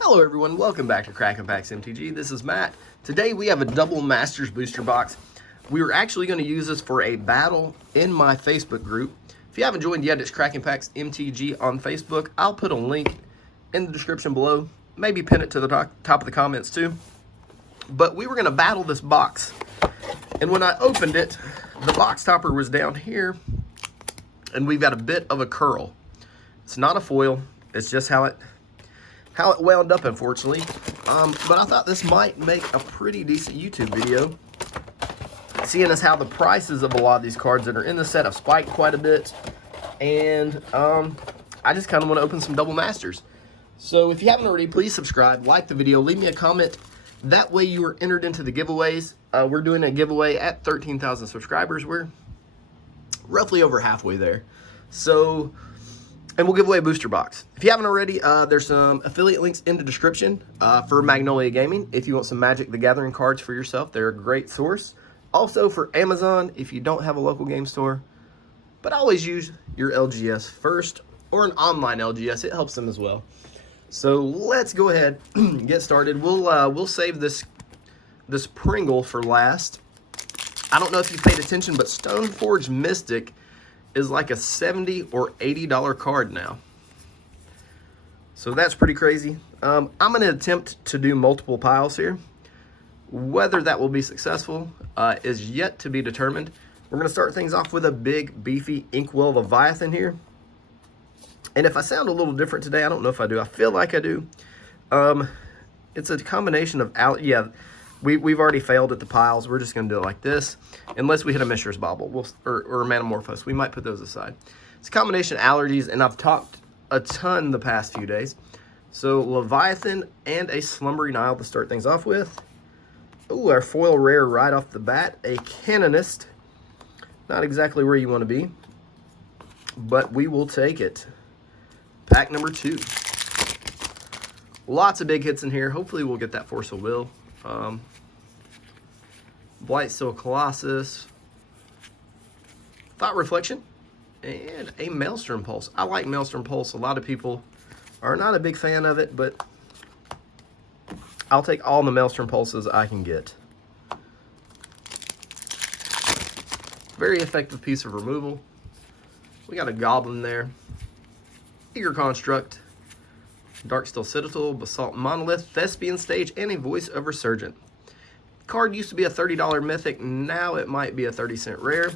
Hello everyone, welcome back to Crackin' Packs MTG. This is Matt. Today we have a double Masters booster box. We were actually going to use this for a battle in my Facebook group. If you haven't joined yet, it's Crackin' Packs MTG on Facebook. I'll put a link in the description below. Maybe pin it to the top of the comments too. But we were going to battle this box. And when I opened it, the box topper was down here. And we've got a bit of a curl. It's not a foil. It's just how it wound up, unfortunately. But I thought this might make a pretty decent YouTube video, seeing as how the prices of a lot of these cards that are in the set have spiked quite a bit. And I just kind of want to open some double masters. So if you haven't already, please subscribe, like the video, leave me a comment. That way you are entered into the giveaways. We're doing a giveaway at 13,000 subscribers. We're roughly over halfway there. So, and we'll give away a booster box. If you haven't already, there's some affiliate links in the description for Magnolia Gaming. If you want some Magic the Gathering cards for yourself, they're a great source. Also for Amazon, if you don't have a local game store. But always use your LGS first, or an online LGS. It helps them as well. So let's go ahead and get started. We'll save this Pringle for last. I don't know if you paid attention, but Stoneforge Mystic is like a $70 or $80 card now. So that's pretty crazy. I'm going to attempt to do multiple piles here. Whether that will be successful is yet to be determined. We're going to start things off with a big, beefy Inkwell Leviathan here. And if I sound a little different today, I don't know if I do. I feel like I do. It's a combination of... We've already failed at the piles. We're just going to do it like this. Unless we hit a Mishra's Bauble or a Manamorphose. We might put those aside. It's a combination of allergies, and I've talked a ton the past few days. So, Leviathan and a Slumbering Isle to start things off with. Ooh, our foil rare right off the bat. A Canonist. Not exactly where you want to be, but we will take it. Pack number 2. Lots of big hits in here. Hopefully we'll get that Force of Will. Blightsteel Colossus, Thought Reflection, and a Maelstrom Pulse. I like Maelstrom Pulse. A lot of people are not a big fan of it, but I'll take all the Maelstrom Pulses I can get. Very effective piece of removal. We got a Goblin there, Eager Construct, Darksteel Citadel, Basalt Monolith, Thespian Stage, and a Voice of Resurgent. Card used to be a $30 mythic, now it might be a 30-cent rare.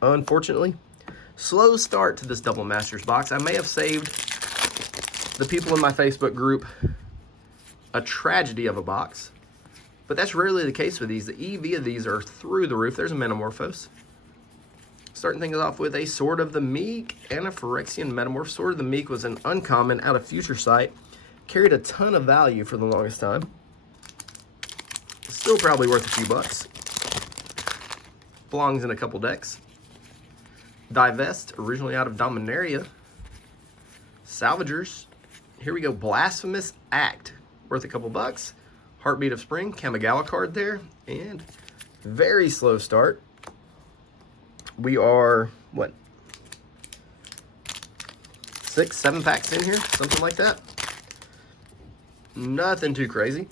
Unfortunately, slow start to this double masters box. I may have saved the people in my Facebook group a tragedy of a box, but that's rarely the case with these. The EV of these are through the roof. There's a Manamorphose. Starting things off with a Sword of the Meek and a Phyrexian Metamorph. Sword of the Meek was an uncommon out of Future Sight. Carried a ton of value for the longest time. Still probably worth a few bucks. Belongs in a couple decks. Divest, originally out of Dominaria. Salvagers. Here we go, Blasphemous Act. Worth a couple bucks. Heartbeat of Spring, Kamigawa card there. And very slow start. We are, what, 6, 7 packs in here? Something like that. Nothing too crazy.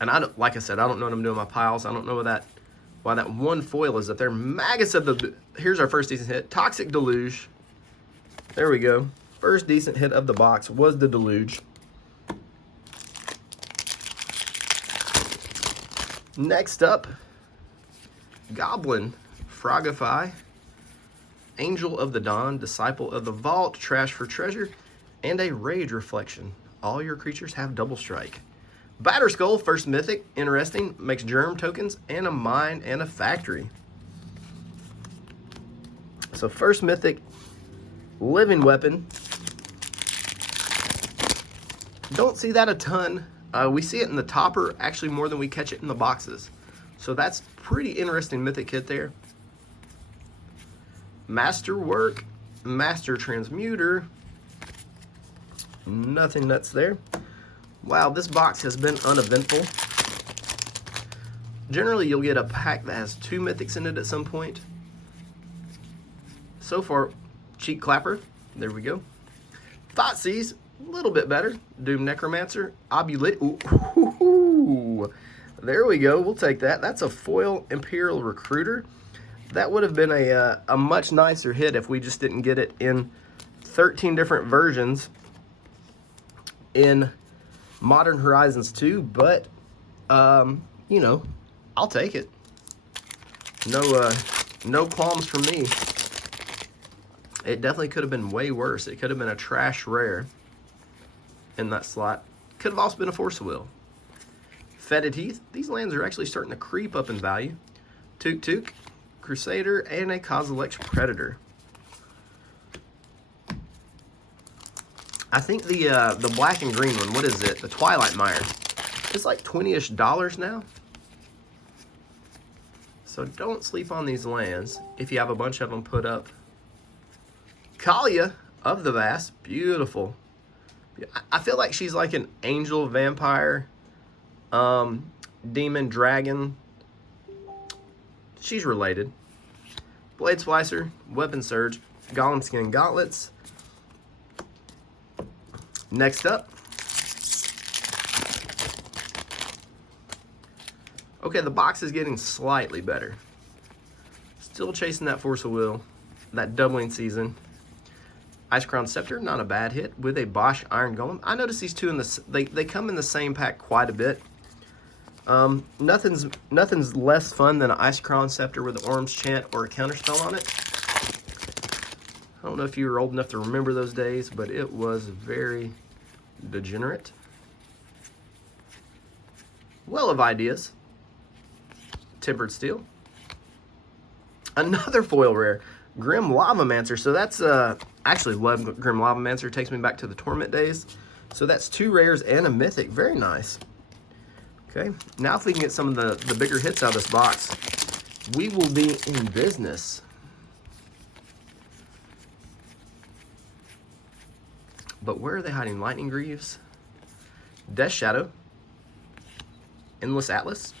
And I don't, like I said, I don't know what I'm doing with my piles. I don't know why that one foil is up there. Magus of the, here's our first decent hit. Toxic Deluge. There we go. First decent hit of the box was the Deluge. Next up, Goblin, Frogify, Angel of the Dawn, Disciple of the Vault, Trash for Treasure, and a Rage Reflection. All your creatures have double strike. Batterskull, first mythic, interesting, makes germ tokens and a mine and a factory. So first mythic, living weapon. Don't see that a ton. We see it in the topper actually more than we catch it in the boxes. So that's pretty interesting mythic hit there. Masterwork, Master Transmuter. Nothing nuts there. Wow, this box has been uneventful. Generally, you'll get a pack that has 2 mythics in it at some point. So far, Cheek Clapper. There we go. Thoughtseize, A little bit better. Doom Necromancer. Obulate. Ooh. There we go. We'll take that. That's a foil Imperial Recruiter. That would have been a much nicer hit if we just didn't get it in 13 different versions in Modern Horizons 2, but, you know, I'll take it. No qualms from me. It definitely could have been way worse. It could have been a trash rare in that slot. Could have also been a Force of Will. Fetid Heath. These lands are actually starting to creep up in value. Took Took, Crusader, and a Kozilek's Predator. I think the black and green one, what is it? The Twilight Mire. It's like $20-ish now. So don't sleep on these lands if you have a bunch of them put up. Kalia of the Vast, beautiful. I feel like she's like an angel vampire, demon dragon. She's related. Blade Splicer, Weapon Surge, Golem Skin Gauntlets. Next up. Okay, the box is getting slightly better. Still chasing that Force of Will, that doubling season. Ice Crown Scepter, not a bad hit, with a Bosch Iron Golem. I noticed these two they come in the same pack quite a bit. Nothing's less fun than an Ice Crown Scepter with an Orange Chant or a Counterspell on it. I don't know if you were old enough to remember those days, but it was very degenerate. Well of Ideas. Tempered Steel. Another foil rare. Grim Lavamancer. So that's, actually love Grim Lavamancer. Takes me back to the Torment days. So that's 2 rares and a mythic. Very nice. Okay, now if we can get some of the bigger hits out of this box, we will be in business. But where are they hiding? Lightning Greaves, Death Shadow, Endless Atlas,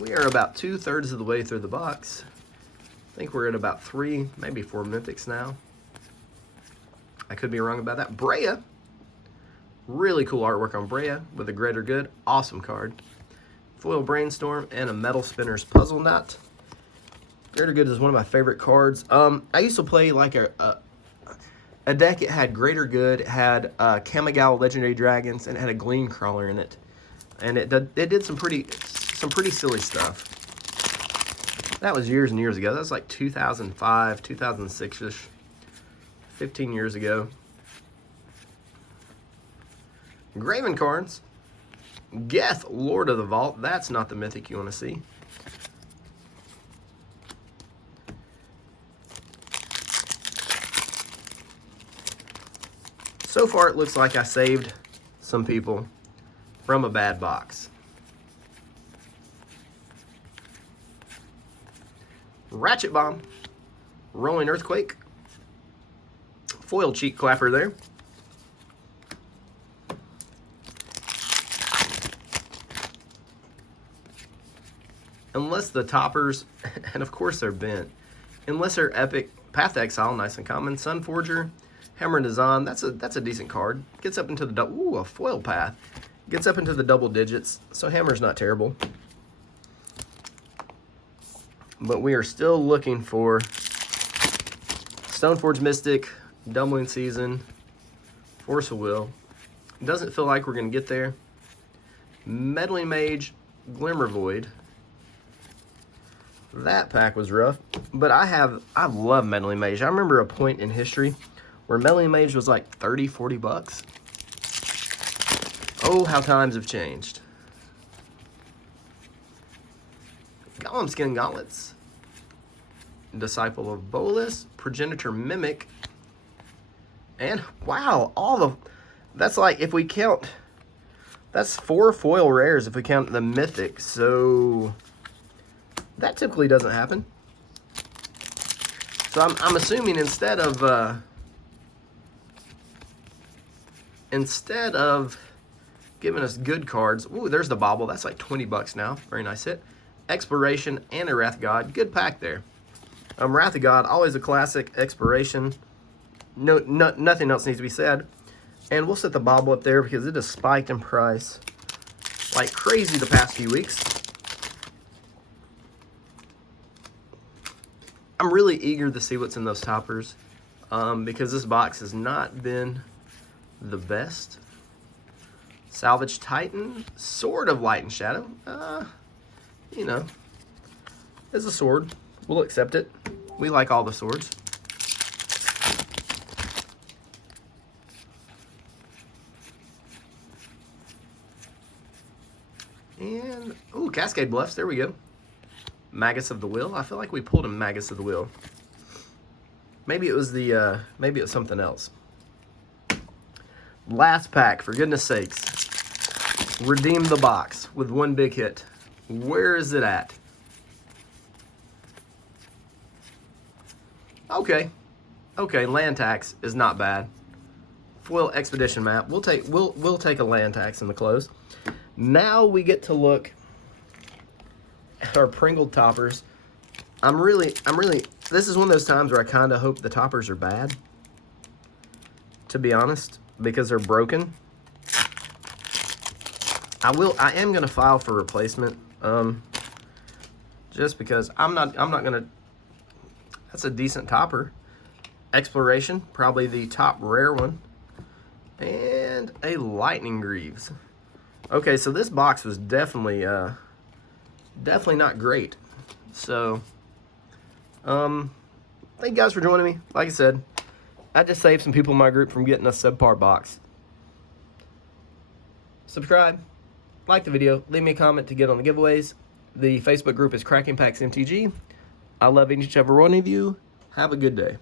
we are about 2/3 of the way through the box. I think we're at about 3, maybe 4 mythics now. I could be wrong about that. Brea. Really cool artwork on Brea with a Greater Good. Awesome card. Foil Brainstorm and a Metal Spinner's Puzzle Knot. Greater Good is one of my favorite cards. I used to play like a deck. It had Greater Good, it had Kamigawa Legendary Dragons, and it had a Gleam Crawler in it. And it did some pretty silly stuff. That was years and years ago. That was like 2005, 2006-ish. 15 years ago. Graven cards. Geth, Lord of the Vault. That's not the mythic you want to see. So far, it looks like I saved some people from a bad box. Ratchet Bomb, Rolling Earthquake, foil Cheek Clapper there. Unless the toppers, and of course they're bent, unless they're epic, Path to Exile, nice and common. Sunforger, Hammer and Design, that's a decent card. Gets up into the a foil Path. Gets up into the double digits, so Hammer's not terrible. But we are still looking for Stoneforge Mystic, Doubling Season, Force of Will. It doesn't feel like we're going to get there. Meddling Mage, Glimmer Void. That pack was rough, but I love Meddling Mage. I remember a point in history where Meddling Mage was like 30, 40 bucks. Oh, how times have changed. Golem Skin Gauntlets, Disciple of Bolas, Progenitor Mimic, and wow, that's like, if we count, that's 4 foil rares if we count the mythic, so that typically doesn't happen. So I'm assuming instead of giving us good cards, ooh, there's the Bobble, that's like 20 bucks now, very nice hit. Exploration, and a Wrath of God. Good pack there. Wrath of God, always a classic. Exploration, nothing else needs to be said. And we'll set the bobble up there because it has spiked in price like crazy the past few weeks. I'm really eager to see what's in those toppers because this box has not been the best. Salvage Titan, sort of Light and Shadow. You know, it's a sword. We'll accept it. We like all the swords. And, ooh, Cascade Bluffs, there we go. Magus of the Will. I feel like we pulled a Magus of the Will. Maybe it was the, maybe it was something else. Last pack, for goodness sakes. Redeem the box with one big hit. Where is it at? Okay. Okay, land tax is not bad. Foil expedition map. We'll take a land tax in the close. Now we get to look at our Pringle toppers. I'm really, this is one of those times where I kind of hope the toppers are bad, to be honest, because they're broken. I am gonna file for replacement, just because I'm not gonna. That's a decent topper. Exploration, probably the top rare one, and a Lightning Greaves. Okay, so this box was definitely not great. So, thank you guys for joining me. Like I said, I just saved some people in my group from getting a subpar box. Subscribe, like the video, leave me a comment to get on the giveaways. The Facebook group is Cracking Packs MTG. I love each and every one of you. Have a good day.